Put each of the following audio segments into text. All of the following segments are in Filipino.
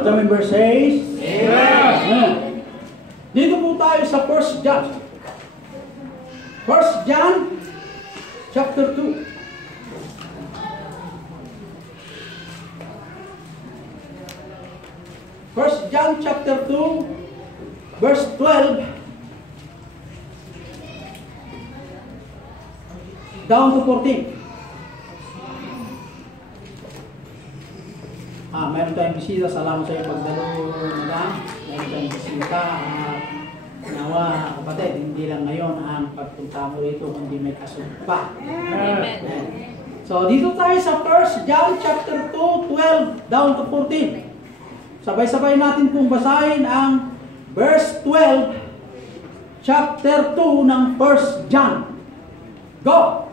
Kami verse 6. Amen. Dito po tayo sa 1 John. 1 John chapter 2. 1 John chapter 2 verse 12 down to 14. Meron tayong bisita. Salamat sa iyo pagdalo, madam. Meron tayong bisita. Nawa, kapatid, hindi lang ngayon ang pagpunta mo rito, kundi may kasumpa. Amen. So, dito tayo sa 1 John chapter 2, 12 down to 14. Sabay-sabay natin pong basahin ang verse 12, chapter 2 ng 1 John. Go!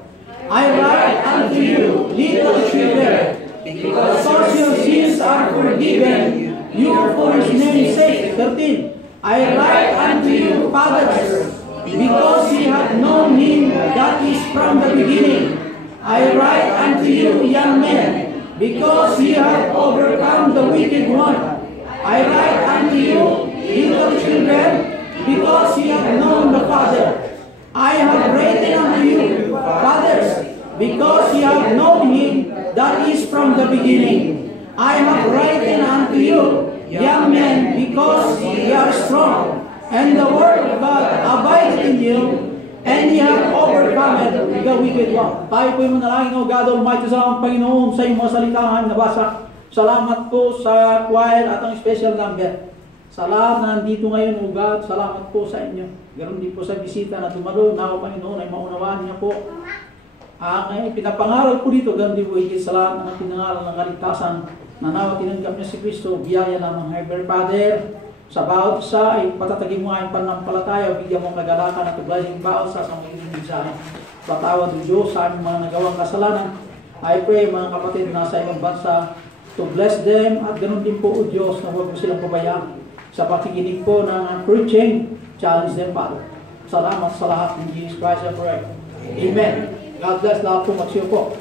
I write unto you, little children, because your sins are forgiven you for his name's sake. 13. I write unto you, fathers, because ye have known him that is from the beginning. I write unto you, young men, because ye have overcome the wicked one. I write unto you, little children, because ye have known the Father. I have written unto you, fathers, because ye have known him that is from the beginning. I have written unto you, young men, because ye are strong, and the word of God abideth in you, and ye have overcome the wicked one. Tayo po yung manalangin, O God Almighty, salamat Panginoon sa iyong mga salita ng aming nabasa. Salamat po sa choir at ang special number. Salamat na nandito ngayon, O God. Salamat po sa inyo. Ganon din po sa bisita na dumalo. Nawa Panginoon ay maunawaan niya po ang pinapangaral po dito, ganun din po higit sa lahat ng pinangaral ng kaligtasan na nawa tinanggap niya si Kristo, biyaya lamang Heavenly Father. Sa bawat isa ay patatagin mo ang pananampalataya, bigyan mo kagalakan at tuglayin bawat sa magiging mensahe. Patawad o Diyos sa aming mga nagawang kasalanan. I pray mga kapatid na sa ibang bansa to bless them at ganun din po o Diyos na huwag mo silang pabayaan. Sa pakikinig po ng preaching, challenge them, Father. Salamat sa lahat ng Jesus Christ I pray. Amen. God bless lahat po, magsyo po.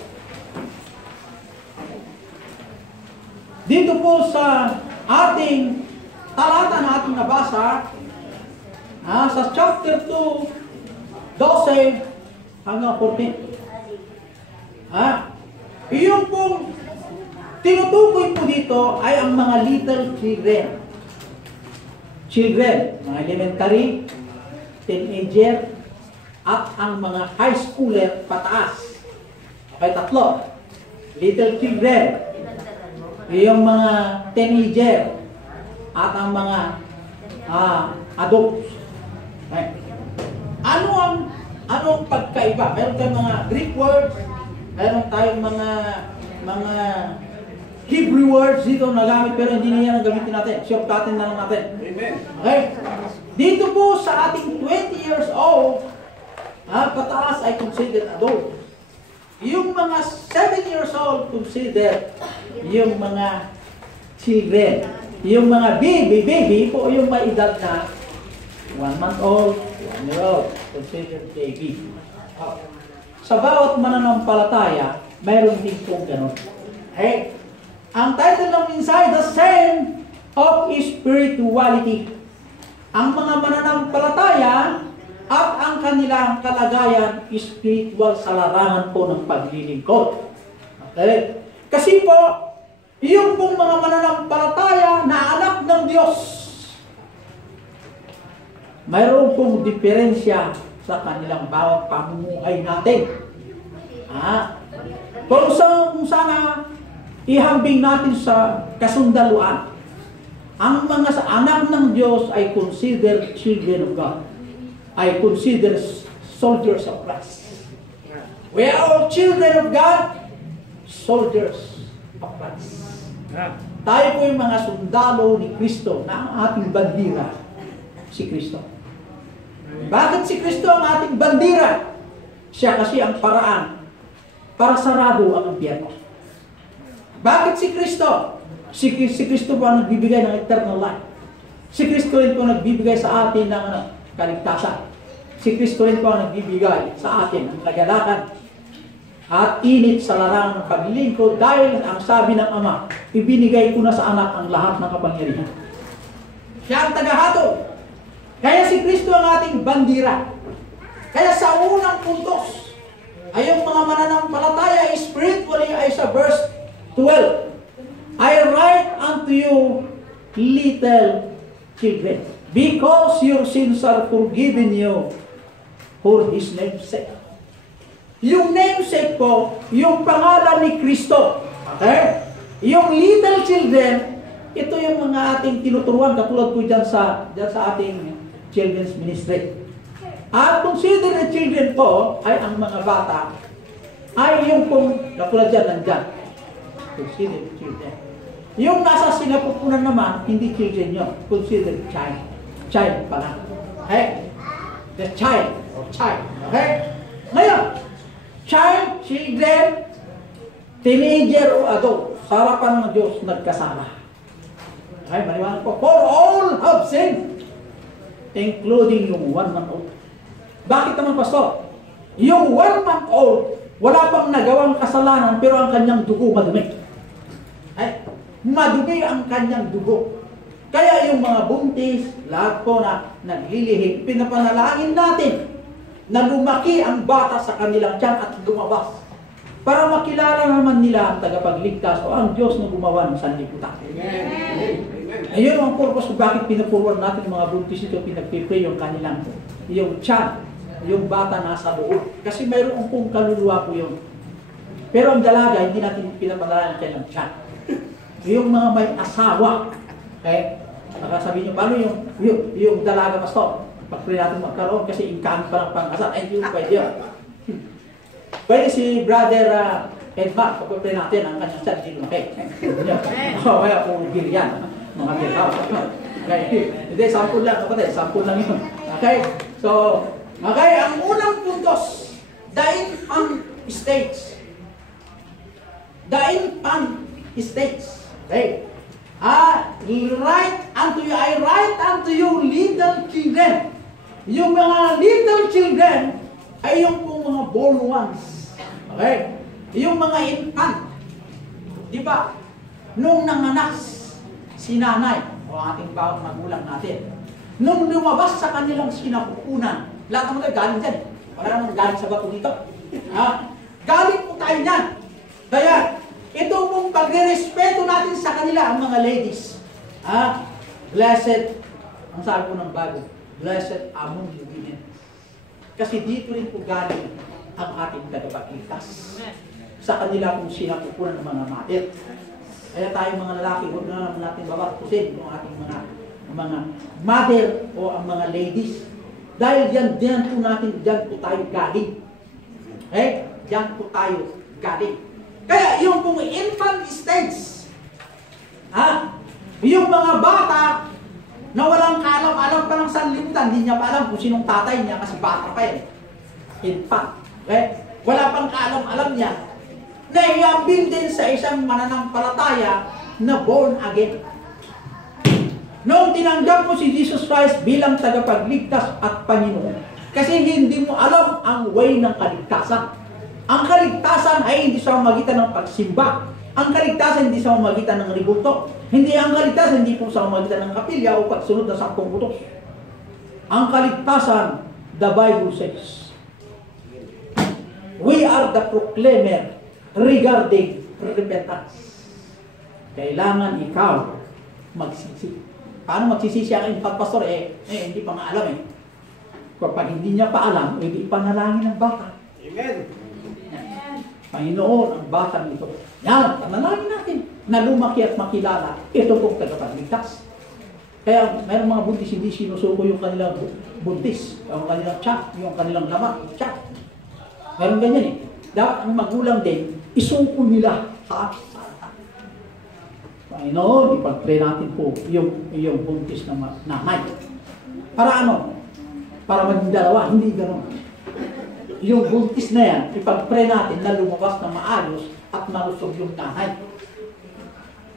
Dito po sa ating talata na ating nabasa, sa chapter 2, 12 hanggang 14. Yung pong tinutukoy po dito ay ang mga little children. Children, mga elementary, teenager, at ang mga high schooler pataas. Okay, tatlo. Little children, yung mga teenager, at ang mga adults. Okay. Anong pagkaiba? Meron tayong mga Greek words, meron tayong mga Hebrew words dito na gamit, pero hindi na yan ang gamitin natin. Siyoptatin na lang natin. Amen. Okay? Dito po sa ating 20 years old, pataas ay considered adult. Yung mga 7 years old, considered yung mga children. Yung mga baby po, yung may edad na 1 month old, 1 year old, considered baby. Sa bawat mananampalataya, mayroon din pong ganun. Okay? Ang title ng mensahe, The Sign of Spirituality. Ang mga mananampalataya at ang kanilang kalagayan spiritual sa larangan po ng paglilingkod. Okay? Kasi po, yung pong mga mananampalataya na anak ng Diyos, mayroon pong diferensya sa kanilang bawat pamumuhay natin. Kung sana ihambing natin sa kasundaluan, ang mga anak ng Diyos ay considered children of God, ay considered soldiers of Christ. We are all children of God, soldiers of Christ. Tayo po yung mga sundalo ni Kristo na ang ating bandira, si Kristo. Bakit si Kristo ang ating bandira? Siya kasi ang paraan para sarado ang impyerno. Bakit si Kristo? Si Kristo po ang nagbibigay ng eternal life. Si Kristo rin po ang nagbibigay sa atin ng kaligtasan. Si Kristo rin po ang nagbibigay sa atin ng kagalakan. at init sa larang paglilingkod dahil ang sabi ng Ama, ibinigay ko na sa anak ang lahat ng kapangyarihan. Siya ang tagahatol. Kaya si Kristo ang ating bandira. Kaya sa unang puntos ay yung mga mananampalataya spiritually ay sa verse 12. I write unto you, little children, because your sins are forgiven you for His name's sake. Yung namesake po, yung pangalan ni Kristo. Okay? Yung little children, ito yung mga ating tinuturuan, katulad po dyan sa ating children's ministry. At consider the children po, ay ang mga bata, ay yung pong, katulad dyan, nandyan. Consider the children. Yung nasa sinapupunan naman, hindi children yun. Consider child. Child pala. Okay? The child. Or child. Okay? Ngayon, child, children, teenager o adult, sa harapan ng Diyos, nagkasala. Okay, maliwanag po. For all have sinned, including yung 1 month old. Bakit naman, Pastor? Yung 1 month old, wala pang nagawang kasalanan, pero ang kanyang dugo madumi. Ay, madumi ang kanyang dugo. Kaya yung mga buntis, lahat po na naglilihim, pinapanalangin natin na lumaki ang bata sa kanilang tiyan at lumabas. Para makilala naman nila ang tagapagligtas o ang Diyos na gumawa ng sanlibutan. Ayun ang purpose kung bakit pinupurwan natin ng mga buntis ito, pinagpipray yung kanilang, yung tiyan, yung bata nasa loob. Kasi mayroon pong kaluluwa po yun. Pero ang dalaga, hindi natin pinapanalangin kailang tiyan. Yung mga may asawa, okay? Nakasabi nyo, paano yung dalaga, Pastor? Pag-pray natin magkaroon kasi income pa lang pang-asal. Ay, hindi pwede yun. Pwede si Brother Edmar, pag-pray natin ang kanyang tiyan, hindi lumaki. O, kaya kung bilyan, mga bilhaw. Hindi, sample lang, kapatid, sample lang yun. Okay? So, okay, ang unang puntos, the infant stage. The infant stage. Okay? I write unto you little children. Yung mga little children ay yung pong mga born ones. Okay? Yung mga infant. Di ba? Nung nanganak si nanay o ating bawang magulang natin, nung lumabas sa kanilang sinapupunan, lahat naman tayo galing dyan. Wala naman galing sa bato dito. Galing po tayo dyan. Kaya, ito pong pagre-respeto natin sa kanila, ang mga ladies. Blessed, ang sabi po ng bago, blessed among you women. Kasi dito rin po galing ang ating tagapagligtas. Sa kanila kung sinapupunan ng mga mother. Kaya tayo mga lalaki, huwag na naman natin babatusin yung ating mga mother o ang mga ladies. Dahil diyan po natin, diyan po tayo galing. Diyan po tayo galing. Kaya yung pong infant stage, yung mga bata na walang kaalam-alam pa ng sanlibutan, hindi niya pa alam kung sinong tatay niya kasi bata pa yun. Infant. Wala pang kaalam-alam niya. Naiambing din sa isang mananampalataya na born again. Noong tinanggap mo si Jesus Christ bilang tagapagligtas at Panginoon, kasi hindi mo alam ang way ng kaligtasan. Ang kaligtasan ay hindi sa pamamagitan ng pagsimba. Ang kaligtasan hindi sa pamamagitan ng ributo. Hindi ang kaligtasan hindi po sa pamamagitan ng kapilya o pagsunod ng 10 utos. Ang kaligtasan, the Bible says, we are the proclaimer regarding repentance. Kailangan ikaw magsisi. Paano magsisisi ang infant pastor? Hindi pa nga alam . Kapag hindi niya pa alam, hindi panalangin ng bata. Amen. Panginoon, ang batang ito. Yan, panalangin natin na lumaki at makilala. Ito pong tagapagligtas. Kaya mayroong mga buntis, hindi sinusuko yung kanilang buntis, yung kanilang tiyak, yung kanilang lamak, tiyak. Mayroong ganyan . Dapat ang magulang din, isuko nila sa atin. Panginoon, ipag-pray natin po yung buntis ng nanay. Para ano? Para maging dalawa, hindi gano'n. Yung buntis na yan, ipag-pray natin na lumabas na maayos at malusog yung nanay.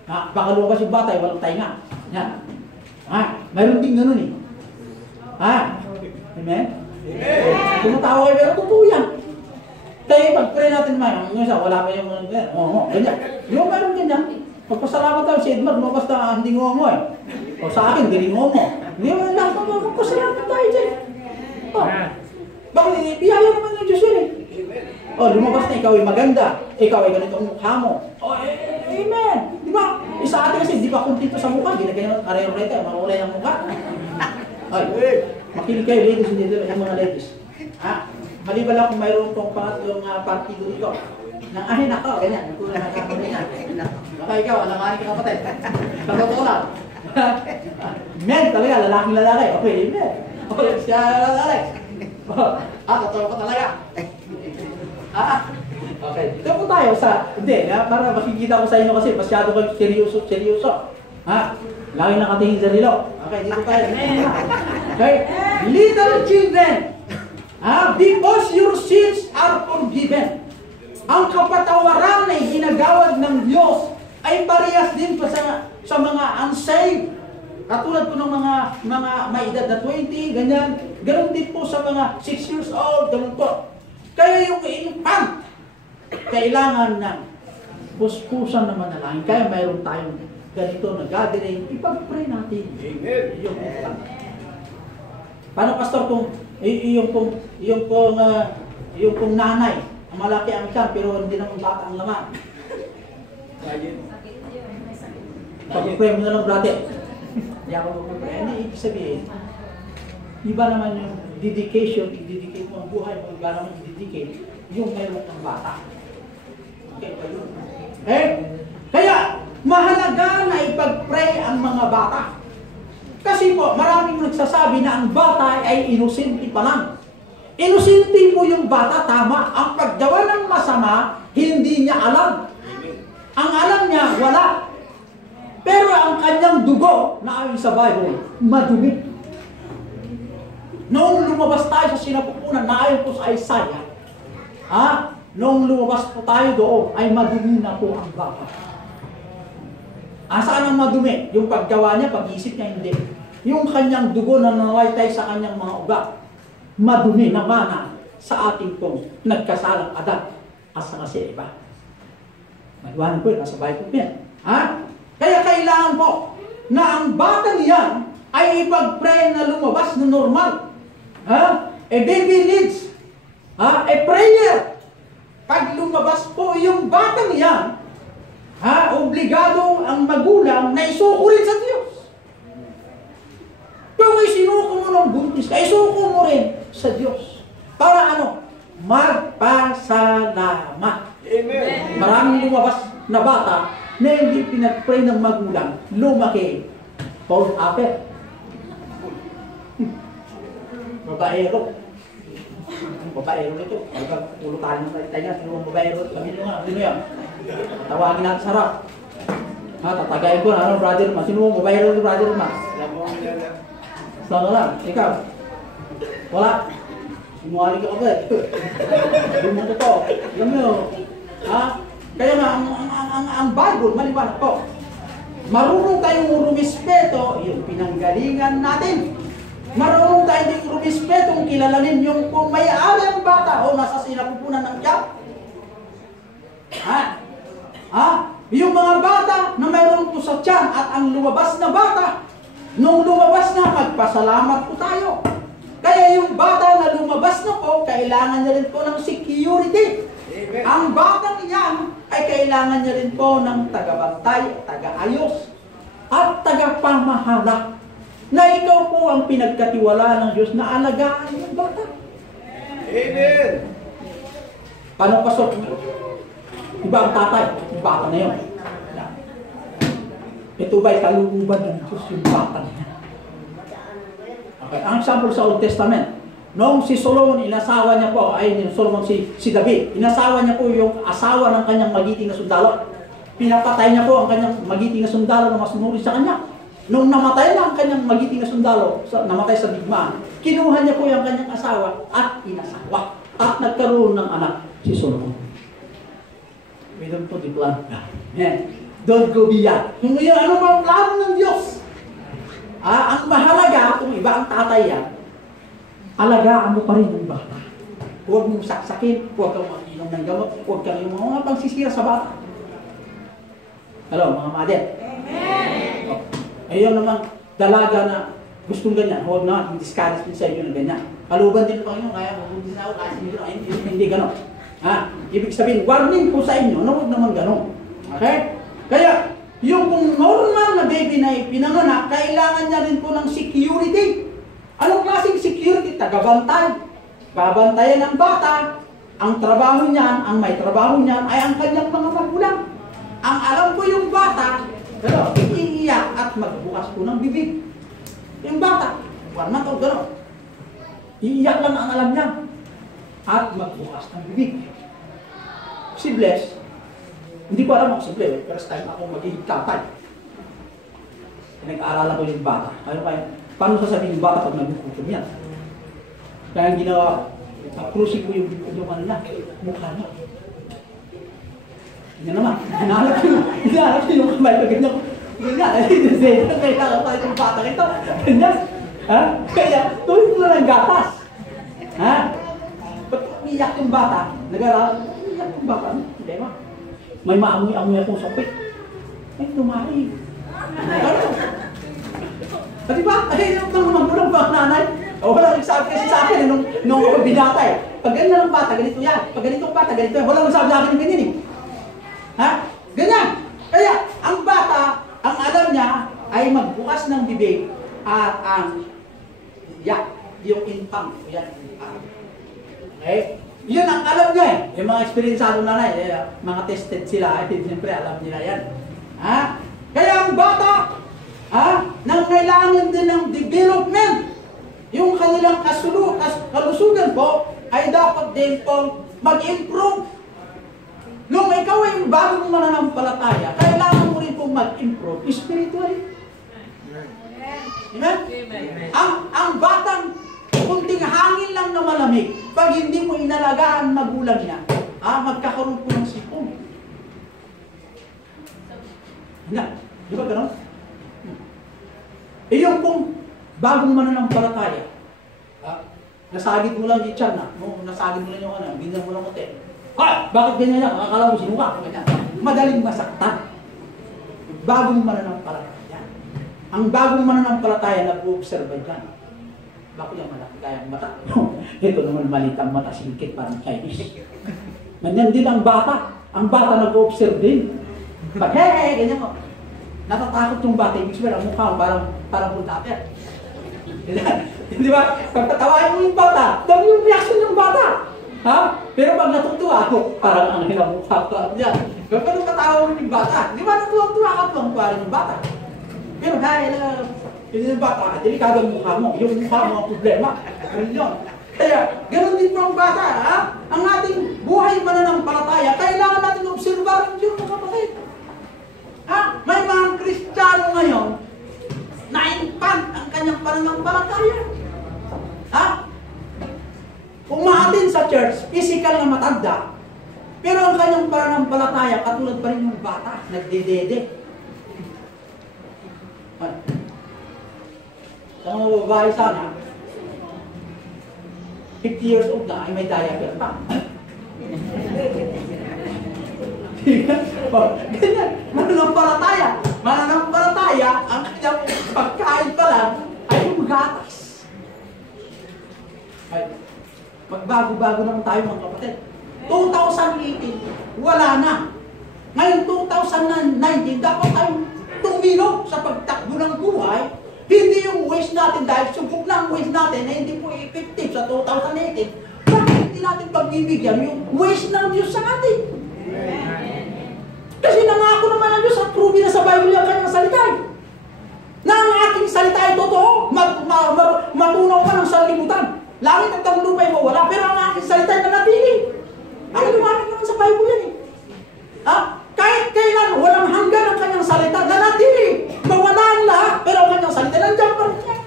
Baka lumabas yung bata, walang tainga. Yan. Mayroon din gano'n . Amen? Amen? Tumatawa kayo, pero totoo yan. Tayo, pag-pray natin naman, yung isa, wala pa yung ganyan. Yung meron ganyan. Pagpasalamat tayo si Edmar, lumabas na hindi ngomo eh. O sa akin, hindi ngomo. Hindi mo lang, magpasalamat tayo dyan. O, bakit biyaya naman yung Diyos yun eh. O, lumabas na ikaw ay maganda. Ikaw ay ganito ang mukha mo. O, amen. Di ba? Isa atin kasi, di ba kuntito sa mukha, ginagayon ng karero rito, makulay ang mukha. Ay, makinig kayo ladies and gentlemen, yung mga ladies. Maliban lang kung mayroon pong pangatlong partido dito. Nang ahin ako, ganyan. Nagkulay na kakulay na. Baka ikaw, alanganin ka kapatid. Totoo lang. Men, talaga, lalaking lalaki. Okay, men. Okay, siya lalaki. Totoo ko talaga. Okay, dito po tayo sa, hindi, para makikita ko sa inyo kasi masyado kayo seryoso. Lagi nakatingin sa relo. Okay, dito tayo. Okay, little children. Because your sins are forgiven. Ang kapatawaran na ginagawad ng Diyos ay parehas din pa sa mga unsaved. Katulad po ng mga may edad na 20, ganyan. Ganon din po sa mga 6 years old, ganon po. Kaya yung infant, kailangan ng puspusan na manalangin. Kaya mayroon tayong ganito na gathering, ipag-pray natin. Amen. Paano, Pastor, kung yung pong nanay, ang malaki ang tiyan, pero hindi naman bata ang laman. Pag-pray mo na lang, brother. Hindi ako mag-pray. Hindi, ibig sabihin, iba naman yung dedication, i-dedicate mo ang buhay mo, iba naman i-dedicate yung meron ng bata. Okay ba yun? Kaya, mahalaga na ipag-pray ang mga bata. Kasi po, maraming nagsasabi na ang bata ay inosente pa lang. Inosente po yung bata, tama. Ang paggawa ng masama, hindi niya alam. Ang alam niya, wala. Pero ang kanyang dugo, na ayon sa Bible, madumi. Noong lumabas tayo sa sinapupunan, na ayon po sa Isaiah, noong lumabas po tayo doon, ay madumi na po ang bata. Saan ang madumi? Yung paggawa niya, pag-isip niya, hindi. Yung kanyang dugo na nawaytay sa kanyang mga ugat, madumi na mana sa ating pong nagkasalang adat at sa kasi iba. Maliwanag po yun, nasa Bible po yan. Kaya kailangan po na ang batang yan ay ipag-pray na lumabas na normal. A baby needs a prayer. Pag lumabas po yung batang yan, obligado ang magulang na isuko rin sa Diyos. Kung isinuko mo ng buntis ka, isuko mo rin sa Diyos. Para ano? Magpasalamat. Amen. Maraming lumabas na bata na hindi pinag-pray ng magulang, lumaki. Paul Apple. Babaero. Babaero nito. Ulo tayo ng tayo. Sino ang babaero? Sabihin nyo nga. Sino yan? Tawagin natin sa rap. Tatagayin ko na. Brother Ma? Sino ang babaero ni Brother Ma? Saan ka lang? Ikaw? Wala? Sinuwali ka agad. Hindi mo ito. Alam mo, kaya nga, ang Bible, maliwanag po. Marunong tayong rumispeto, yung pinanggalingan natin. Marunong tayong rumispeto kung kilalanin yung kung may-ari ang bata o nasa sinapupunan ng tiyak. Yung mga bata na mayroon po sa tiyan at ang lumabas na bata, nung lumabas na, magpasalamat po tayo. Kaya yung bata na lumabas na po, kailangan niya rin po ng security. Amen. Ang batang yan ay kailangan niya rin po ng tagabantay, tagaayos, at tagapamahala. Na ikaw po ang pinagkatiwala ng Diyos na alagaan yung bata. Amen. Paano pasok? Iba ang tatay, yung bata na yun. Ito ba'y kaluluban ng Diyos yung bata niya? Okay, ang example sa Old Testament, noong si Solomon, inasawa niya po, si David, inasawa niya po yung asawa ng kanyang magiting na sundalo. Pinapatay niya po ang kanyang magiting na sundalo na masunuri sa kanya. Noong namatay na ang kanyang magiting na sundalo, namatay sa digmaan, kinuha niya po yung kanyang asawa at inasawa. At nagkaroon ng anak, si Solomon. We don't put the plan. Don't go beyond. Kung yun, ano ang plano ng Diyos? Ang mahalaga, kung iba ang tatay yan, alagaan mo pa rin yung bata. Huwag mong saksakin, huwag kang mag-inom ng gamot, huwag kang yung mga pangsisira sa bata. Hello, mga mother. Amen! Oh. Ayun naman, dalaga na gustong ganyan, huwag na, discourage din sa inyo na ganyan. Kaluban din pa inyo, kaya huwag din ako kasi hindi gano'n. Ibig sabihin, warning po sa inyo na huwag naman gano'n. Okay? Kaya, yung kung normal na baby na ipinanganak, kailangan niya rin po ng security. Anong klaseng security? Tagabantay. Babantayan ng bata. Ang trabaho niyan, ang may trabaho niyan, ay ang kanyang mga magulang. Ang alam ko yung bata, pero iiyak at magbukas po ng bibig. Yung bata, 1 month old, gano'n. Iiyak lang ang alam niya. At magbukas ng bibig. Si Bless, hindi ko alam ako si Bless, first time ako magiging tatay. Nag-aaralan ko yung bata. Ano kaya? Paano sasabihin yung bata pag nagugutom yan? Kaya ang ginawa, cruising ko yung ano niya, mukha niya. Yan naman, hinahanap ko yung kamay ko, ganyan. Ganyan, kailangan pa itong bata ito. Ganyan. Kaya, tuwid ko na ng gatas. Ba't umiyak yung bata? Nag-aaralan, umiyak yung bata. Hindi ba? May maamoy-amoy akong sopit. Ay, tumari. Ano? Diba? Ay, yung magulang pa ang nanay. Wala nagsabi kasi sa akin nung ako binata eh. Pag ganyan ng bata, ganito yan. Pag ganito ang bata, ganito yan. Wala nagsabi sa akin yung ganyan eh. Ganyan. Kaya, ang bata, ang alam niya ay magbukas ng bibig at ang yung infant. Okay? Yun ang alam niya eh. Yung mga experienceado nanay, mga tested sila, siyempre alam nila yan. Kaya ang bata, nangailangan din ng development. Yung kanilang kalusugan po ay dapat din pong mag-improve. Nung ikaw ay bagong mananampalataya, kailangan mo rin pong mag-improve spiritually. Amen? Ang batang kunting hangin lang na malamig, pag hindi mo inalagaan magulang niya, magkakaroon po ng sipon. Di ba gano'n? Yung pong bagong mananampalataya, nasagid mo lang yung tiyan na, nasagid mo lang yung binigyan mo lang hotel. Bakit ganyan yan? Akala mo sinuka. Madaling masaktan. Bagong mananampalataya. Ang bagong mananampalataya, nag-uobserba dyan. Bakit yung malaki kayang mata? Ito naman malitang mata, singkit parang Chinese. Ganyan din ang bata. Ang bata nag-observe din. Pag, ganyan mo. Natatakot yung bata. Ibig sabihin, ang mukha parang bulldozer. Di ba? Pagkatawain mo yung bata, dami yung reaction ng bata. Pero pag natutuwa ako, parang ang hinamukha ko. Pero pag katawa mo yung bata, di ba natutuwa ka tuwang-tuwa rin yung bata? Pero yung bata, delikado ang mukha mo. Yung mukha mo ang problema. Kaya, ganun din po ang bata. Ang ating buhay mananampalataya, kailangan natin obserbahan yung mga kapatid. May mga Kristiyano ngayon na infant ang kanyang pananampalataya. Umatin sa church, physical na matanda. Pero ang kanyang pananampalataya, katulad pa rin yung bata, nagdedede. Sa mga babae sana, 50 years old na, ay may diaper pa. Ganyan, mananampalataya, ang kanyang pagkain pa lang ay yung gatas. Magbago-bago naman tayo mga kapatid. 2018, wala na. Ngayon 2019, dapat tayong tumino sa pagtakbo ng buhay. Hindi yung waste natin dahil subok na ang waste natin na hindi po effective sa 2018. Bakit hindi natin pagbibigyan yung waste ng Diyos sa atin? Kasi nangako naman ang Diyos at prove na sa Bible yung kanyang salita. Na ang ating salita ay totoo, matunaw ka ng sanlibutan. Langit at ang lupa ay mawala, pero ang aking salita ay nanatili. Ano lumamit naman sa Bible yan eh. Kahit kailan, walang hanggan ang kanyang salita, nanatili. Mawala ang lahat, pero ang kanyang salita, nandiyan pa rin yan.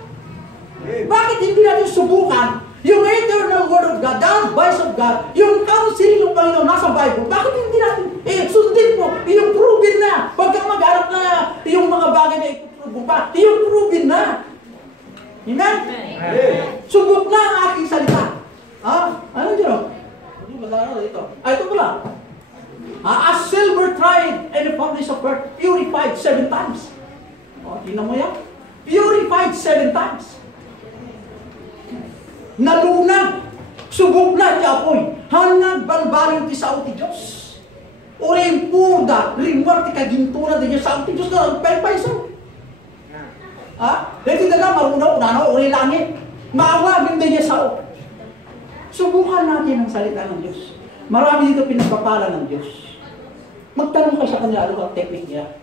Bakit hindi natin subukan yung eternal word of God, the advice of God, yung counseling ng Panginoon nasa Bible? Bakit hindi natin sundin mo, yung proven na, huwag kang mag-arap na yung mga bagay na ipuprove pa, yung proven na. Amen? Subok na ang aking salita. Ano dyan? Hindi ba na dito? Ito pala. As silver tried and the foundation of earth, purified 7 times. Tingnan mo yan. Purified 7 times. Nalunag. Subok na ti apoy. Hanag balbaling ti sao ti Diyos. Uri purda. Rimwar ti kagintura ti Diyos. Sao ti Diyos na paypayso. Dito na marunaw. Unano, uri langit. Maawagin din niya sao. Subukan natin ang salita ng Diyos. Marami dito pinagpapala ng Diyos. Magtanong kayo sa kanya, ano ang technique niya.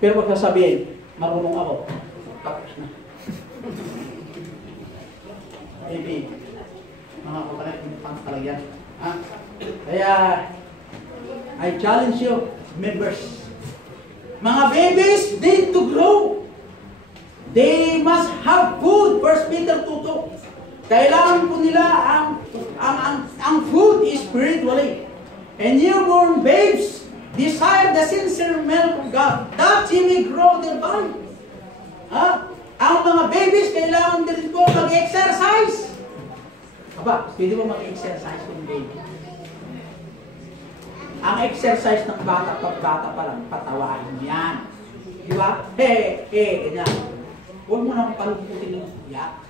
Pero pag sasabihin, marunong ako. Tapos na. Maybe. Mga kapatid, hindi pang talagyan. Kaya, I challenge you, members. Mga babies need to grow. They must have food. 1 Peter 2:2. Kailangan po nila ang food is spiritually. And newborn babes desire the sincere milk of God, that ye may grow thereby. Ang mga babies kailangan din po mag-exercise. Pwede mo mag-exercise yung baby? Ang exercise ng bata, pag bata pa lang, patawain yan. Di ba? Ganyan. Huwag mo nang palumputin ng iyak.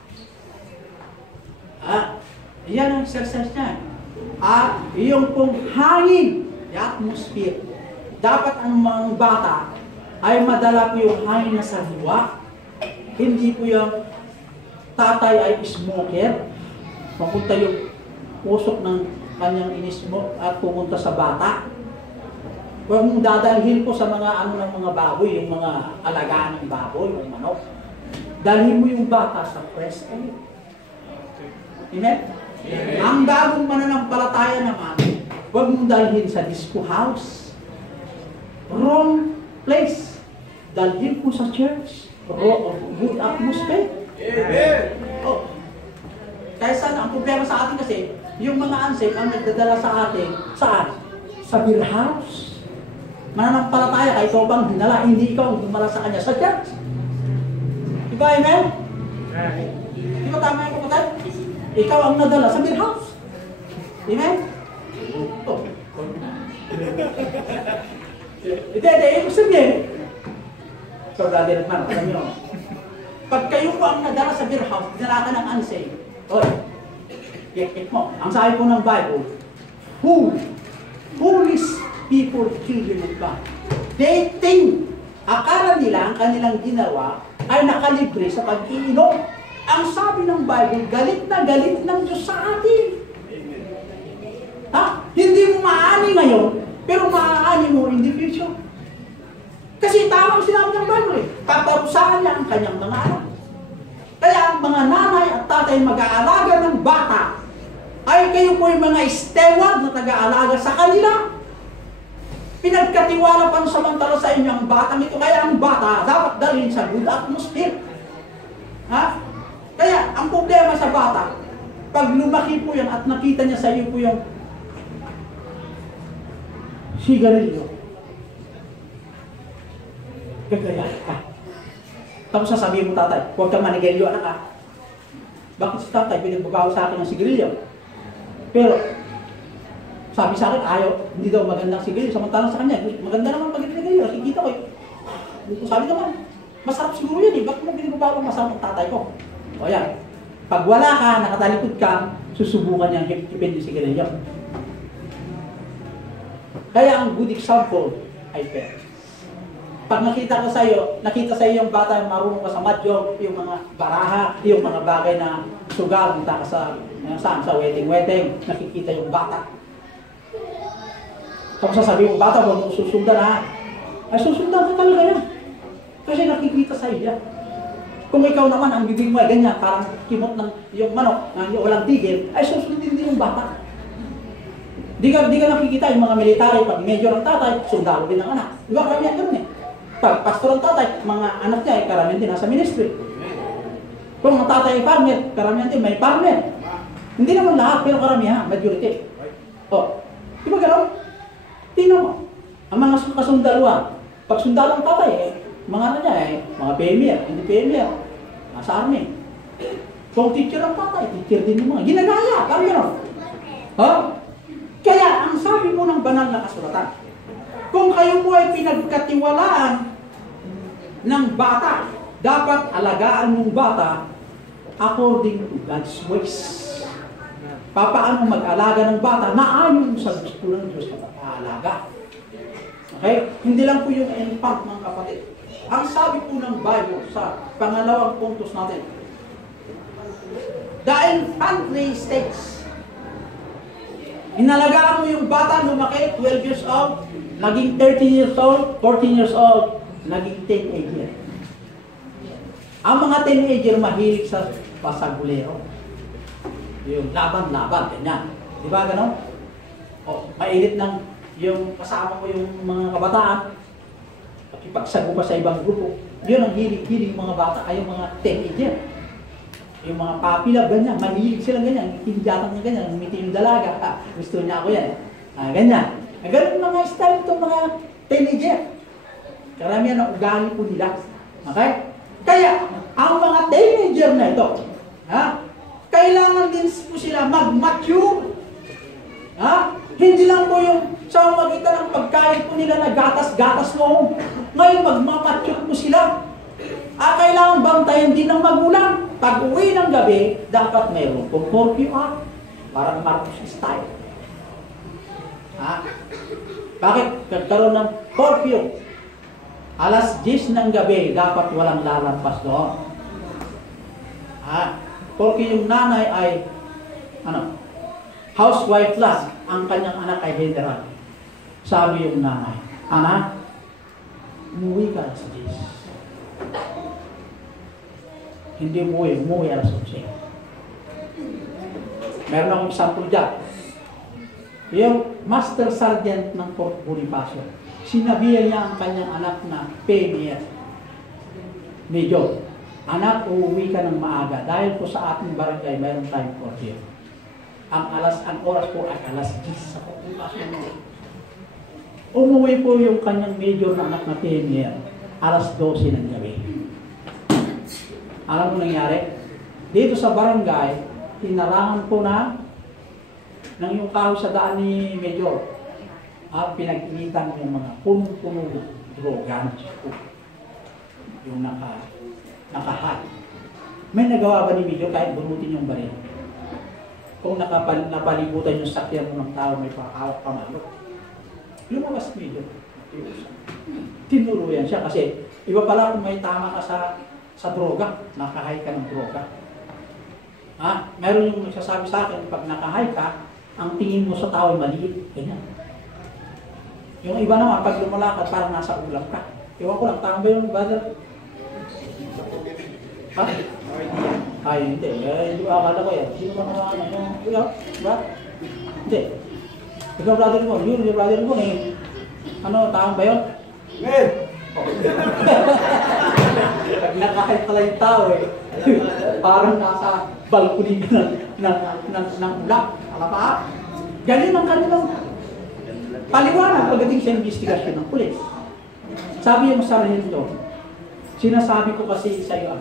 Yan ang exercise niya. Yung pong hangin, the atmosphere. Dapat ang mga bata ay madala po yung hangin na sariwa. Hindi po yung tatay ay smoker. Mapunta yung usok ng kanyang inismoke at pumunta sa bata. Huwag mong dadalhin po sa mga ng mga baboy, yung mga alagaan ng baboy, yung manok. Dalhin mo yung bata sa fresh air. Amen? Ang bagong mananampalataya naman, huwag mong dalhin sa disco house. Wrong place. Dalhin po sa church. Good atmosphere. Amen. Kaya sana, ang problema sa atin kasi, yung mga unsafe ang nagdadala sa atin, saan? Sa beer house. Mananampalataya ka, ikaw bang dinala, hindi ikaw ang dumala sa kanya sa church. Diba, amen? Di ba tama yung kapatid? Ikaw ang nadala sa beer house. Amen? Hindi, ibig sabihin, so brother at man, alam nyo, pag kayo po ang nadala sa beer house, dinala ka ng unsafe, mo. Ang sabi po ng Bible, foolish people, children of God. They think, akala nila ang kanilang ginawa ay nakalibre sa pag-iinom. Ang sabi ng Bible, galit na galit ng Diyos sa atin. Hindi mo maaani ngayon, pero maaani mo in the future. Kasi tamang sinabi ng Bible, paparusahan niya ang kanyang mga anak. Kaya ang mga nanay at tatay mag-aalaga ng bata, ay kayo po yung mga steward na taga-alaga sa kanila. Pinagkatiwala pansamantala sa inyo ang batang ito. Kaya ang bata dapat dalhin sa good atmosphere. Kaya ang problema sa bata, pag lumaki po yan at nakita niya sa iyo po yung sigarilyo, gagaya ka. Tapos sasabihin mo, tatay, huwag kang manigarilyo, anak . Bakit si tatay pinagbabawa sa akin ng sigarilyo? Pero, sabi sa akin, ayaw, hindi daw magandang sigarilyo. Samantalang sa kanya, maganda naman pag sigarilyo. Nakikita ko sabi naman, masarap siguro yan . Bakit mo pinagbabawa masarap ang tatay ko? O yan. Pag wala ka, nakatalikod ka, susubukan niyang hipin yung sigarilyo. Kaya ang good example ay parents. Pag nakita sa iyo yung bata yung marunong ka sa madyong, yung mga baraha, yung mga bagay na sugal, punta ka sa wedding, nakikita yung bata. Tapos sasabihin mo, bata, huwag mo susundan . Ay, susundan ka talaga yan. Kasi nakikita sa iyo yan. Kung ikaw naman, ang bibig mo ay ganyan, parang kimot ng yung manok, na walang tigil, ay susundin din yung bata. Di ka nakikita yung mga military, pag medyo ng tatay, sundalo din ang anak. Di ba, karamihan ganun . Pag pastor ang tatay, mga anak niya ay karamihan din nasa ministry. Kung ang tatay ay farmer, karamihan din may farmer. Hindi naman lahat, pero karamihan, majority. Di ba gano'n? Tingnan mo, ang mga kasundaluan, pag sundalo ang tatay, mga ano niya mga premier, hindi premier, nasa army. Kung teacher ang tatay, teacher din yung mga. Ginagaya, parang gano'n. Ha? Kaya, ang sabi mo ng banal na kasulatan, kung kayo po ay pinagkatiwalaan ng bata, dapat alagaan mong bata according to God's ways. Papaano mag-alaga ng bata na ayon sa gusto ng Diyos na pag-aalaga. Okay? Hindi lang po yung infant, mga kapatid. Ang sabi po ng Bible sa pangalawang puntos natin, the infantry stage. Inalagaan mo yung bata, lumaki, 12 years old, naging 13 years old, 14 years old, naging teenager. Ang mga teenager mahilig sa pasagulero. Yung laban-laban, ganyan. Di ba gano'n? O, mainit ng yung kasama mo yung mga kabataan, pakipagsago pa sa ibang grupo, yun ang hilig-hilig mga bata, ay yung mga teenager. Yung mga papila, ganyan, mahilig sila ganyan, tinjatan niya ganyan, umiti yung dalaga, gusto niya ako yan. Ganyan. Ganun mga style itong mga teenager. Karamihan ang ugali po nila. Okay? Kaya, ang mga teenager na ito, kailangan din po sila mag-mature. Hindi lang po yung sa magitan ng pagkain po nila na gatas-gatas noon. Ngayon, mag-mature po sila. Kailangan bantayan din ng magulang. Pag uwi ng gabi, dapat mayroon pong curfew parang Marcos style. Bakit? Kagkaroon ng curfew. Alas 10 ng gabi, dapat walang lalampas doon. Porque yung nanay ay, housewife lang, ang kanyang anak ay general. Sabi yung nanay, anak, umuwi ka alas 10. Hindi umuwi alas 11. Meron akong example dyan. Yung Master Sergeant ng Fort Bonifacio, sinabihan niya ang kanyang anak na Premier, Major, anak, uuwi ka ng maaga dahil po sa ating barangay mayroon tayong curfew. Ang oras po ay alas 10 sa Fort Bonifacio. Umuwi po yung kanyang major na anak na Premier, alas 12 ng gabi. Alam mo nangyari? Dito sa barangay, tinarangan po ng yung kahoy sa daan ni Major. Pinag-initan yung mga punong-puno droga. Yung nakahat. May nagawa ba ni Major kahit bunutin yung baril? Kung napalibutan yung sakyan mo ng tao, may pakawak pamalo. Lumabas Major. Tinuluyan siya kasi iba pala kung may tama ka sa droga, nakahay ka ng droga. Meron yung nagsasabi sa akin, pag nakahay ka, ang tingin mo sa tao ay maliit. Ganyan. Yung iba naman, pag lumalakad, parang nasa ulap ka. Iwan ko lang, tama ba yung brother? Ay, hindi. Hindi ko akala ko yan. Sino ba naman? Ikaw? Ba? Hindi. Ikaw, brother mo. Yung brother mo, tama ba yun? Amen! Pag nakahay pala yung tao parang nasa balcony ng ulap. Alam ba? Galing ang kanilang paliwanag pagdating sa investigasyon ng pulis. Sabi yung sarhento, sinasabi ko kasi sa iyo,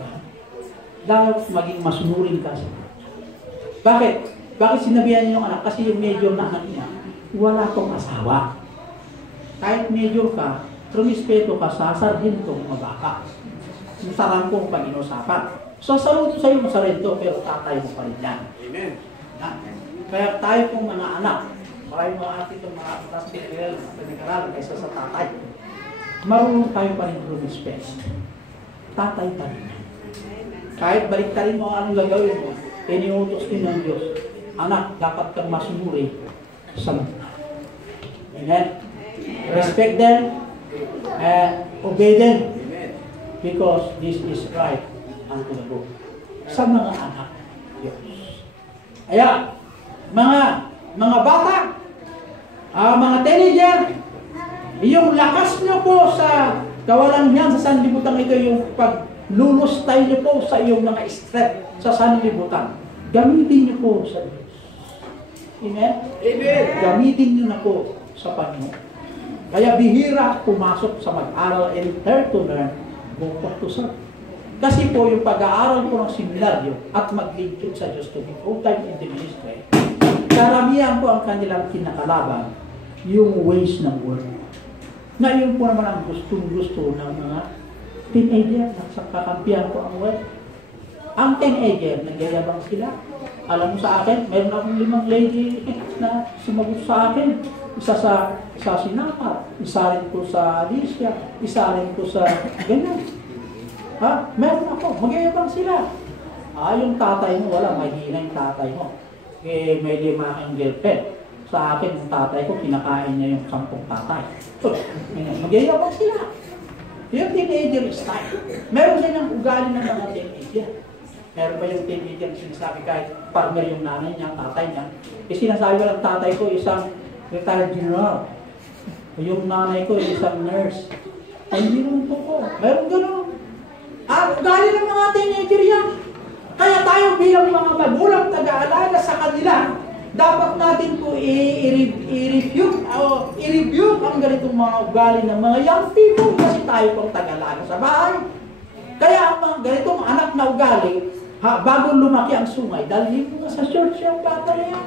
dapat maging masunurin ka sa Bakit? Bakit sinabihan niyo yung anak? Kasi yung major na anak niya, wala tong asawa. Kahit major ka, trumispeto ka sa sarhentong mabaka. Sarang kong pag-inusapan. So, saludo sa iyo mo sarhento, pero tatay mo pa rin yan. Amen. Kaya tayo pong mga anak, maraming mga ating itong mga atas pinag-aralan kaysa sa tatay. Marunong tayo pa rin trumispeto. Tatay pa rin yan. Kahit baliktarin mo anong gagawin mo, iniutos din ng Diyos. Anak, dapat kang masunuri sa mga. Amen? Respect them and obey them because this is right unto the Lord. Sa mga anak, Diyos. Kaya, mga bata, mga teenager, yung lakas nyo po sa kawalangan sa sanlibutan ito, yung paglulustay nyo po sa iyong mga stress sa sanlibutan, gamitin nyo po sa Diyos. Amen? Amen. Gamitin nyo na po sa Panginoon. Kaya bihira pumasok sa mag-aral and learn to learn, go to serve. Kasi po yung pag-aaral po ng seminaryo at maglingkod sa Diyos to be full-time in the ministry, karamihan po ang kanilang kinakalaban, yung ways ng world. Ngayon po naman ang gustong-gusto ng mga teenager at sa kakampihan po ang world. Ang teenager, nagyayabang sila. Alam mo sa akin, meron akong 5 lady na sumagot sa akin. Isa sa Sinapa, isa rin po sa Alicia, isa rin po sa ganyan. Ha? Meron ako, magyayabang sila. Yung tatay mo, wala, mahina yung tatay mo. May 5 kang girlfriend. Sa akin, yung tatay ko, kinakain niya yung 10 tatay. So, magyayabang sila. Yung teenager style. Meron din ang ugali ng mga teenager. Meron ba yung teenager na sinasabi kahit partner yung nanay niya, tatay niya. Sinasabi ko ng tatay ko, isang retired general. Yung nanay ko, isang nurse. Ay, hindi naman po ko. Meron gano'n. Ugali ng mga teenager yan. Kaya tayo bilang mga magulang taga-alaga sa kanila, dapat natin po i-review ang ganitong mga ugali ng mga young people kasi tayo pong taga-alaga sa bahay. Kaya ang mga ganitong anak na ugali, bago lumaki ang sungay, dalhin mo sa church yung bata na yan.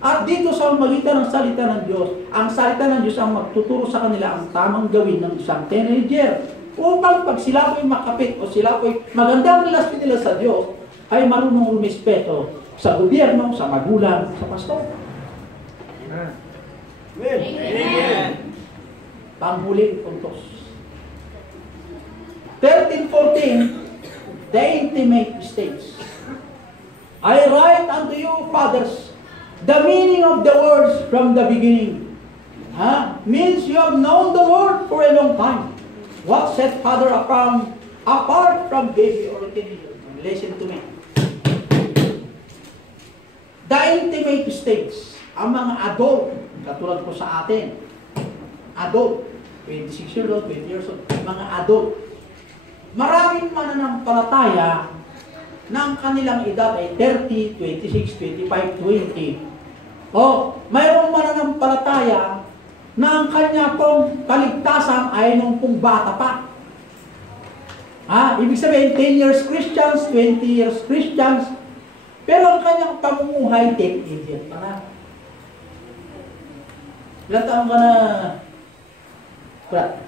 At dito sa magitan ng salita ng Diyos, ang salita ng Diyos ang magtuturo sa kanila ang tamang gawin ng isang teenager. Upang pag sila po'y makapit o sila po'y magandang relasyon nila sa Diyos, ay marunong rumispeto sa gobyerno, sa magulang, sa pastor. Amen. Panghuling puntos. 13:14, the intimate states, I write unto you, fathers, the meaning of the words from the beginning. Means you have known the Lord for a long time. What set father apart from baby or teenager? Listen to me. The intimate states, ang mga adult, katulad ko sa atin, adult, 26 years old, 20 years old, mga adult. Maraming mananampalataya na ang kanilang edad ay 30, 26, 25, 20. Mayroong mananampalataya na ang kanya pong kaligtasan ay nung pong bata pa. Ibig sabihin, 10 years Christians, 20 years Christians, pero ang kanyang pamumuhay, teenager pa na. Ilan taon ka na, Brad?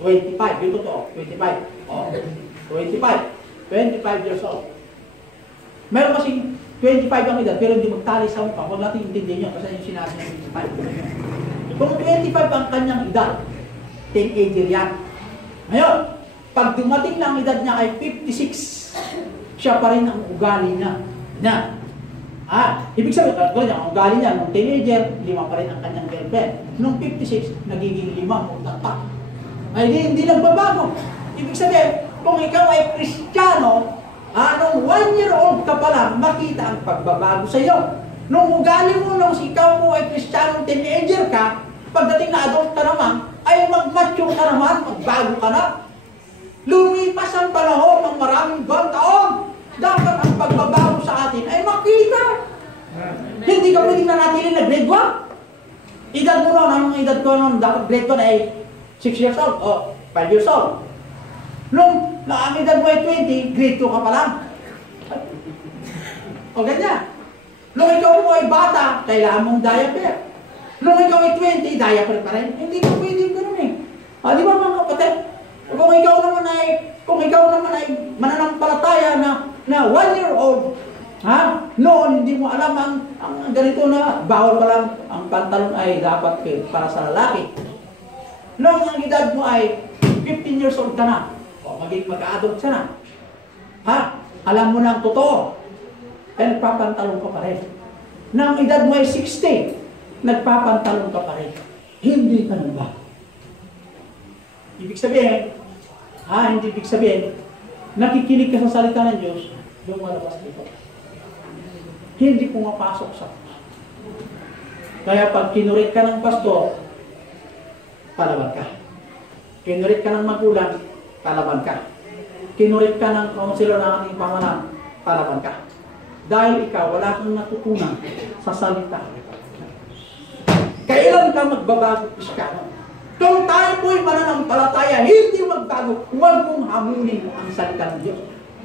25, yung totoo, 25. 25 years old. Meron kasing 25 ang edad, pero hindi magtali sa mukha. Huwag natin intindihan nyo, kasi yung sinabi ng 25. Kung 25 ang kanyang edad, teenager yan. Ngayon, pag dumating na ang edad niya ay 56, siya pa rin ang ugali niya. Ibig sabihin, ang ugali niya, nung teenager, 5 pa rin ang kanyang girlfriend. Nung 56, nagiging 5 o 4. Ay, hindi nagbabago. Ibig sabihin, kung ikaw ay Kristiyano, nung 1 year old ka pa lang, makita ang pagbabago sa iyo. Nung ugali mo, nung ikaw mo ay Kristiyano, teenager ka, pagdating na adult ka naman, ay mag-mature ka naman, magbago ka na. Lumipas ang panahon ng maraming buwan taon. Dapat ang pagbabago sa atin ay makita. Hindi ka pwedeng nanatili na grade 1. Edad mo noon, anong edad ko noon? Dapat grade 1 ay 6 years old o 5 years old. Nung ang edad mo ay 20, grade 2 ka pa lang. O ganyan. Nung ikaw mo ay bata, kailangan mong diaper. Nung ikaw ay 20, diaper pa rin. Hindi ka pwedeng gano'n eh. Di ba mga kapatid? Kung ikaw naman ay mananampalataya na 1 year old, noon hindi mo alam ang ganito na bawal pa lang ang pantalon ay dapat para sa lalaki. Noong ang edad mo ay 15 years old ka na, mag-a-adult ka na, alam mo na ang totoo, ay nagpapantalon ka pa rin. Nang edad mo ay 60, nagpapantalon ka pa rin. Hindi ka na ba? Ibig sabihin, hindi ibig sabihin, nakikinig ka sa salita ng Diyos, lumalabas dito. Hindi pumapasok sa puso. Kaya pag kinurit ka ng pastor, palaban ka. Kinurit ka ng magulang, palaban ka. Kinurit ka ng counselor ng ating pamanan, palaban ka. Dahil ikaw, wala kang natutunan sa salita. Kailan ka magbabago Kristiyano? Kung tayo po'y mananampalataya, hindi magbago, huwag mong hamunin ang salita ng Diyos.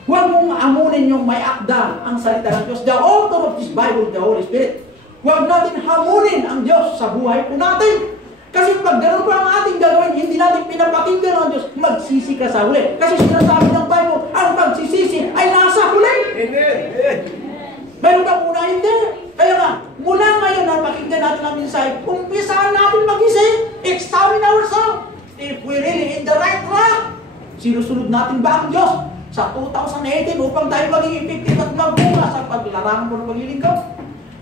Huwag mong hamunin yung may akda ang salita ng Diyos. The author of this Bible, the Holy Spirit. Huwag natin hamunin ang Diyos sa buhay po natin. Kasi pag gano'n pa ang ating gagawin, hindi natin pinapakinggan ang Diyos, magsisi ka sa huli. Kasi sinasabi ng Bible, ang pagsisisi ay nasa huli. Amen. Meron bang una? Hindi. Kaya nga, mula ngayon na pakinggan natin ang mensahe, umpisahan natin mag-isip, examine ourselves. If we're really in the right track, sinusunod natin ba ang Diyos sa 2018 upang tayo maging effective at magbunga sa paglarangan mo ng paglilingkod?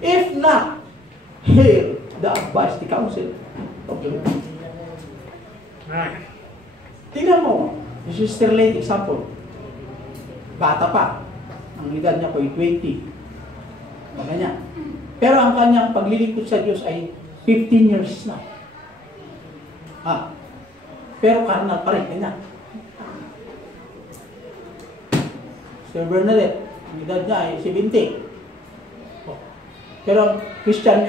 If not, hear the advice, the counsel of the Lord. Tingnan mo, yung Sister Lady, example. Bata pa. Ang edad niya po ay 20. Baka niya. Pero ang kanyang paglilingkod sa Diyos ay 15 years na. Pero carnal pa rin, kanya. Sir Bernadette, ang edad niya ay 70. Pero ang Christian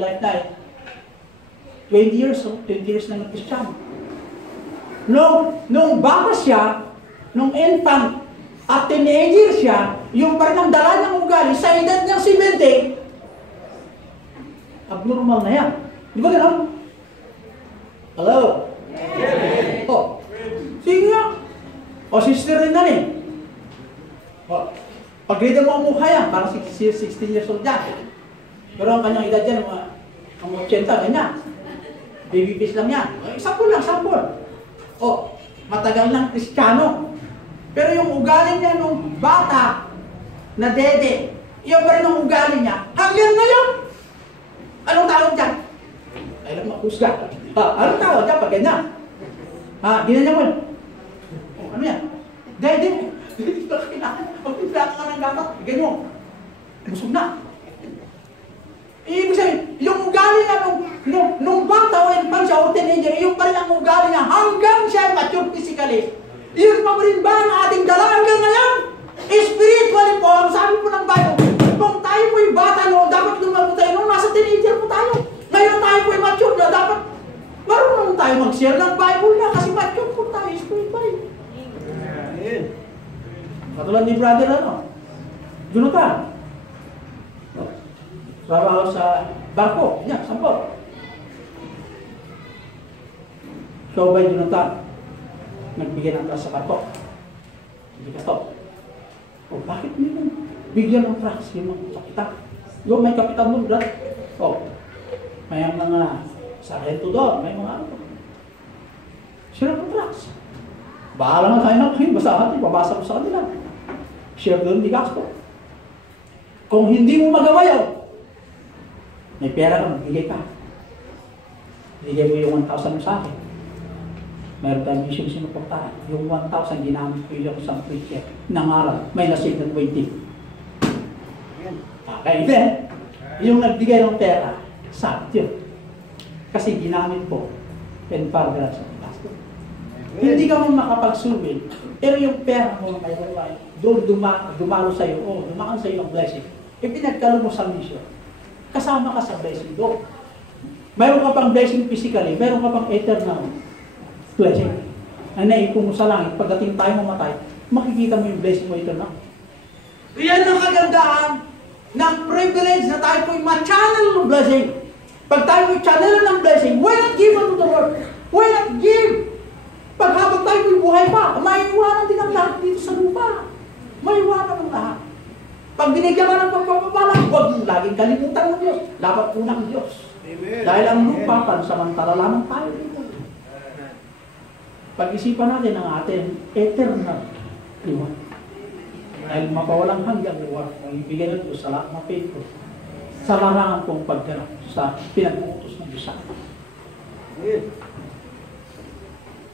life na ay 20 years na nag-Christian. Nung bata siya, nung infant, at teenager siya, yung parang dala niyang ugali, sa edad niyang 70, abnormal na yan. Di ba gano'n? Hello? Yeah. Sige nga. Sister rin na rin. Pag-grade mo ang mukha yan, parang 16 years old yan. Pero ang kanyang edad yan, ang 80, ganyan. Baby face lang yan. Sample lang, sample. Matagal ng Kristiyano. Pero yung ugali niya nung bata na dede, yung pa rin ang ugali niya, hanggang ngayon. Anong tawag dyan? Ay lang makusga. Anong tawag dyan pag ganyan? Ginanyan mo. Ano yan? Dede. Pag-plaka ka ng gatot, ganyan. Busog na. Ibig sabihin, yung ugali niya nung bata o infant siya o teenager, yung pa rin ang ugali niya hanggang siya mature physically. Yun pa rin ba ang ating dala hanggang ngayon? Spiritually po, ang sabi po ng Bible, kung tayo po'y bata noon, dapat lumabo tayo nung nasa teenager po tayo. Ngayon tayo po'y mature na, dapat marunong tayo mag-share ng Bible na kasi mature po tayo spiritually. Katulad ni brother Jonathan. Trabaho sa barko, yan, sampol. So by Jonathan, nagbigay ng trust sa barko. Hindi ka to. Bakit nila bigyan ng trust yung mga kapitan? Yung may kapitan doon, brad. May mga sargento doon, may mga ano. Share ng trust. Bahala na tayo na, basta natin, babasa mo sa kanila. Share doon, di gasto. Kung hindi mo magawa yun, may pera ka, magbigay ka. Bigay mo yung 1,000 mo sa akin. Meron tayong mission sinuportahan. Yung 1,000 ginamit ko yung isang preacher. Nangaral, may nasave na 20. Okay, then, yung nagbigay ng pera, sakit yun. Kasi ginamit ko, and para sa pastor. Hindi ka mo makapagsulwin, pero yung pera mo, doon dumalo sa'yo, dumaan sa'yo ang blessing. Pinagkalo mo sa mission. Kasama ka sa blessing doon. Mayroon ka pang blessing physically, mayroon ka pang eternal blessing. Na naipon mo sa langit, pagdating tayo mamatay, makikita mo yung blessing mo eternal. Yan ang kagandahan ng privilege na tayo po'y ma-channel ng blessing. Pag tayo po'y channel ng blessing, why not give unto the Lord? Why not give? Pag habang tayo po'y buhay pa, maiiwanan din ang lahat dito sa lupa. Maiiwanan ang lahat. Pag binigyan ka ng pagpapapala, huwag mong laging kalimutan ng Diyos. Dapat unang Diyos. Amen. Dahil ang lupa, pansamantala lamang tayo dito. Pag-isipan natin ang ating eternal reward. Dahil mapawalang hanggang reward kung ibigay ng Diyos sa lahat na faithful. Sa larangan kong pagganap sa pinag-uutos ng Diyos sa akin.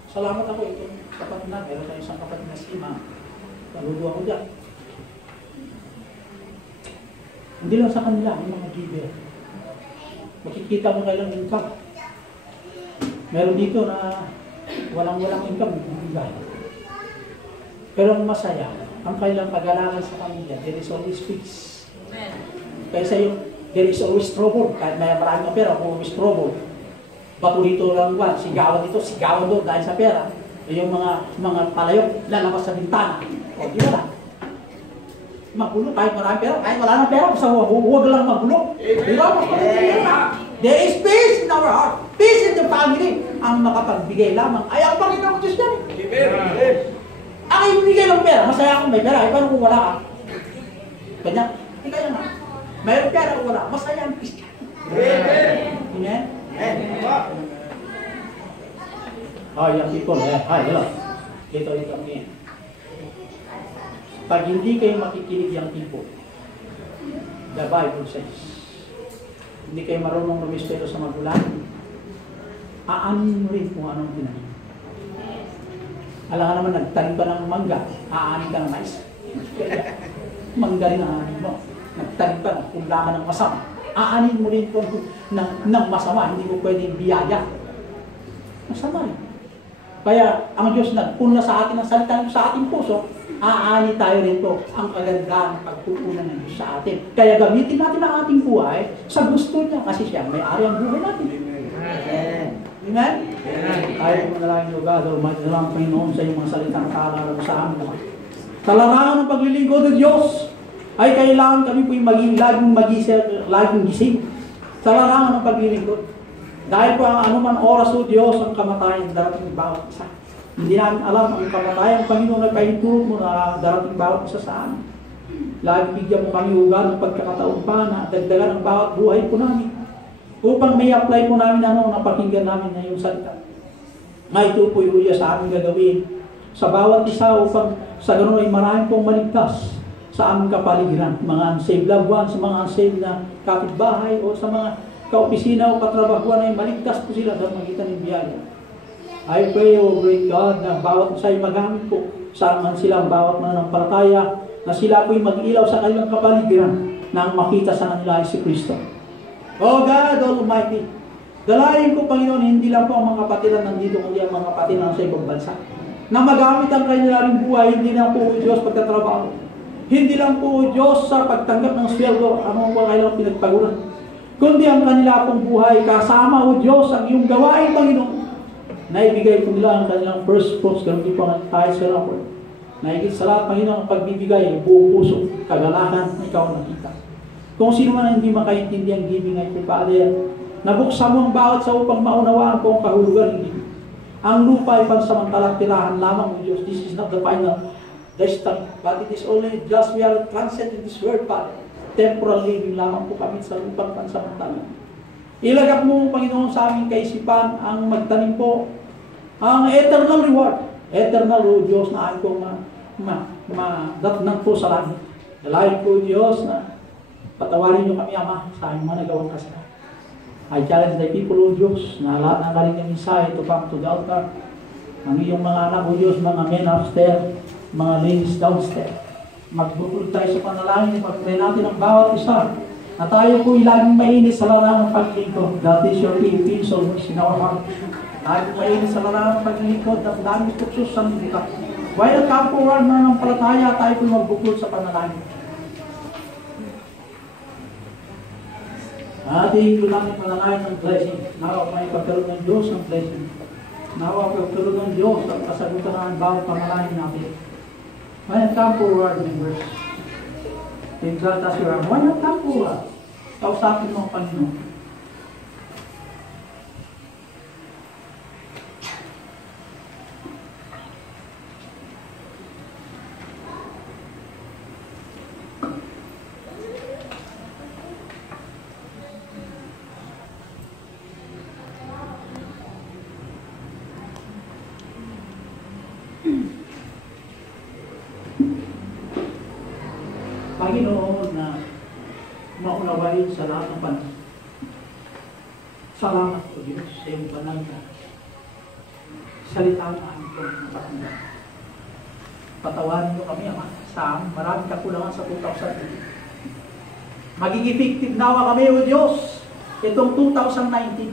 Salamat ako itong kapatid na. Meron tayo isang kapatid na si Ma'am. Naludo ako dyan. Hindi lang sa kanila, yung mga giver. Makikita mo kailang income. Meron dito na walang income, bibigay. Pero ang masaya, ang kailang pag-alaman sa pamilya, there is always peace. Kaysa yung, there is always trouble. Kahit may marami ka pera, always trouble. Patulito lang ba, sigawan dito, sigawan doon dahil sa pera. Yung mga palayok, lalabas sa bintana. O, di ba? Magulo, kahit marami pera, kahit wala na pera, basta huwag lang magulo. Di ba? There is peace in our heart. Peace in the family. Ang makapagbigay lamang ay ang Panginoong Diyos yan. Amen. Ang ibigay ng pera, masaya akong may pera. Paano kung wala ka? Kanya, hindi kaya na. Mayroon pera o wala, masaya ang peace. Amen? Oh, young people, hi, hello. Ito, again. Pag hindi kayo makikinig young people, the Bible says, hindi kayo marunong lumispeto sa magulang, aanin mo rin kung anong tinanim. Alam ka naman, nagtanim ka ng mangga, aanin ka ng mais. Mangga rin aanin mo. Nagtanim ka, nagpula ka ng masama. Aanin mo rin kung ng masama, hindi mo pwedeng biyaya. Masama rin. Kaya ang Diyos nagpuna sa atin ang salita sa ating puso, aani tayo rito ang kagandahan pagpupunan ng Diyos sa atin. Kaya gamitin natin ang ating buhay sa gusto niya kasi siya may-ari ang buhay natin. Amen. Amen? Ayaw mo na lang yung God Almighty na lang Panginoon sa iyong mga salitang kaalala sa amin naman. Sa larangan ng paglilingkod ng Diyos, ay kailangan kami po yung laging gising. Sa larangan ng paglilingkod. Dahil po ang anuman oras o Diyos ang kamatayan darating bawat isa. Hindi namin alam ang kamatayan. Panginoon, nagpahintulog mo na darating bawat isa sa amin. Lagi bigyan mo kami ugal ng pagkakataon pa na dagdagan ang bawat buhay po namin. Upang may apply po namin napakinggan namin na yung salita. May ito po yung sa aming gagawin. Sa bawat isa upang sa ganoon ay marami pong maligtas sa aming kapaligiran. Mga unsaved loved ones, mga unsaved na kapitbahay o sa mga kaopisina o katrabahuan ay maligtas po sila sa magitan ng biyaya. I pray, O great God, na bawat isa ay magamit po saan man sila ang bawat mananampalataya na sila po ay mag-ilaw sa kanilang kapaligiran na ang makita sa kanila ay si Kristo. O God Almighty, dalayan ko, Panginoon, hindi lang po ang mga kapatiran nandito, kundi ang mga kapatiran sa ibang bansa. Na magamit ang kanilang buhay, hindi lang po, Diyos, pagtatrabaho. Hindi lang po, Diyos, sa pagtanggap ng sweldo, ano po kailang pinagpaguran. Kundi ang kanila pong buhay, kasama, O Diyos, ang iyong gawain, Panginoon. Naibigay po nila ang kanilang first fruits, ganun din po ang tayo sa Lord. Naigit sa lahat, Panginoon, ang pagbibigay, buong puso, kagalakan, ikaw nakita. Kung sino man hindi makaintindi ang giving ay po, Father, nabuksan mo ang bawat sa upang maunawaan po ang kahulugan ng giving. Ang lupa ay pansamantalang tirahan lamang, O Diyos. This is not the final destiny, but it is only just we are transcend in this world, Father. Temporal living lamang po kami sa lupang pansamantala. Ilagak mo, Panginoon, sa aming kaisipan ang magtanim po ang eternal reward. Eternal, O Diyos, na aking po madatnan po sa langit. Dalayan po, Diyos, na patawarin niyo kami, Ama, sa aming mga nagawang kasalanan. I challenge the people, O Diyos, na lahat ng kanilang mensahe to come to the altar. Ang iyong mga anak, O Diyos, mga men upstairs, mga ladies downstairs. Magbukod tayo sa panalangin, mag-pray natin ang bawat isa na tayo po laging mainit sa larangan ng paglilingkod. That is your peace always in our heart. Laging mainit sa larangan ng paglilingkod at dami tuksos sa nilita. While kampuran na ng palataya, tayo po magbukod sa panalangin. Ating lang panalangin ng blessing. Nawa may pagkaroon ng Diyos ng blessing. Nawa pagkaroon ng Diyos at kasagutan ng bawat panalangin natin. Why not come forward, members? In God as you are. Why not come forward? Kausapin mo ang Panginoon. Panginoon, na maunawain sa lahat ng panahon. Salamat po, Diyos, sa iyong banal na salita na aming pagkakataon. Patawarin niyo kami, Ama, sa aming maraming kakulangan sa 2020. Maging effective nawa kami, O Diyos, itong 2019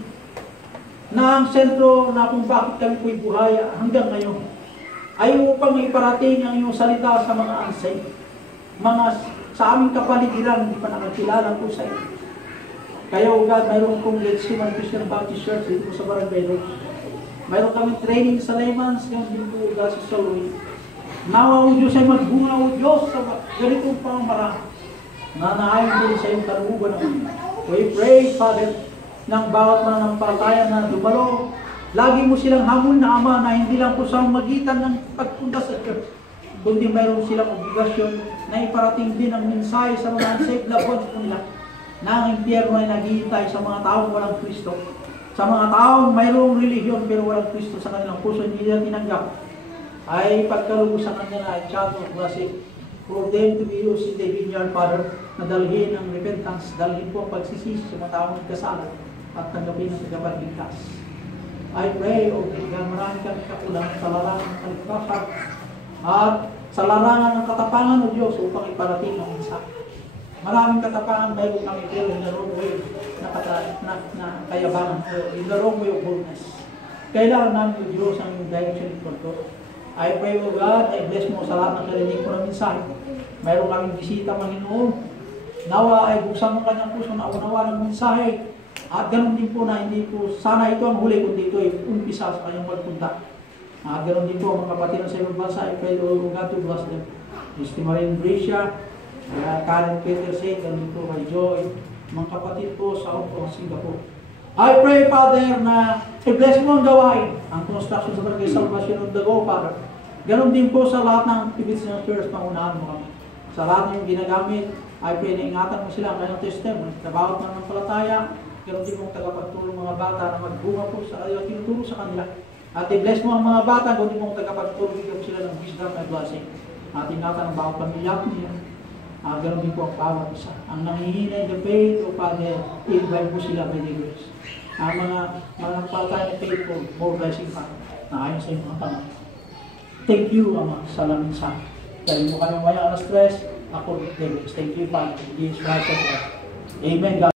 na ang sentro na kung bakit kami po'y buhay hanggang ngayon ay upang iparating ang iyong salita sa mga unsaved, mga sa aming kapaligiran, hindi pa nakakilala po sa iyo. Kaya God, mayroon kong Let's See My Christian Baptist Church dito sa Barangay Rose. Mayroon kami training sa Laymans, yung dito God sa Saloy. Nawa o Diyos ay magbunga o Diyos sa ganitong pamamaraan. Nanahayon din sa iyong kaluban naman. We pray, Father, ng bawat mananampalataya na dumalo. Lagi mo silang hamon na Ama na hindi lang po sa magitan ng pagpunta sa church, kundi mayroon silang obligasyon na iparating din ang mensahe sa mga unsaved loved ones po nila na ang impyerno ay naghihintay sa mga taong walang Kristo. Sa mga taong mayroong relihiyon pero walang Kristo sa kanilang puso, hindi nila tinanggap, ay pagkalugos sa kanya na child of blessing for them to be used in the vineyard, Father, na dalhin ang repentance, dalhin po ang pagsisisi sa mga taong nagkasala at tanggapin ang tagapagligtas. I pray, O God, marami kang kakulang sa larangan ng kaligtasan at sa larangan ng katapangan, O Diyos, upang iparating ang mensahe. Maraming katapangan, mayroon kami pero in the wrong way na kayabangan, in the wrong way of boldness. Kailangan namin, O Diyos, ang direction ng Pagod. I pray, O God, I bless mo sa lahat ng karinig ko ng mensahe. Mayroon kaming bisita, Panginoon. Nawa ay buksan mo kanyang puso na unawa ng mensahe. At ganoon din po na hindi po, sana ito ang huli, kundi ito ay umpisa sa kanyang pagpunta. At ganoon din po, mga kapatid sa ibang bansa, I pray, O God, to bless them. Christy Marie Brescia, Karen Peterson, ganoon din po kay Joy, mga kapatid po sa Hong Kong, Singapore. I pray, Father, na i-bless mo ang gawain, ang construction sa Barangay Salvation of Davao, Father. Ganon din po sa lahat ng activities ng church, pangunahan mo kami. Sa lahat ng ginagamit, I pray na ingatan mo sila ang kanyang testimony. Sa bawat mananampalataya, ganon din mong tagapagtulong mga bata na magbunga po sa kanila, tinuturo sa kanila. At i-bless mo ang mga bata, ganon din mong tagapagtulong, bigyan sila ng wisdom and blessing. At ingatan ang bawat pamilya niya. Ganon din po ang bawat isa. Ang nanghihina in the faith, O Father, i-invite mo sila by the grace. Ang mga mananampalataya na faithful, more blessing pa, na ayon sa iyong mga pangalan. Thank you, Ama, sa lamin sa akin. Dahil mo kami mayang alas 3, ako, David. Thank you, Father. Jesus Christ. Amen, God.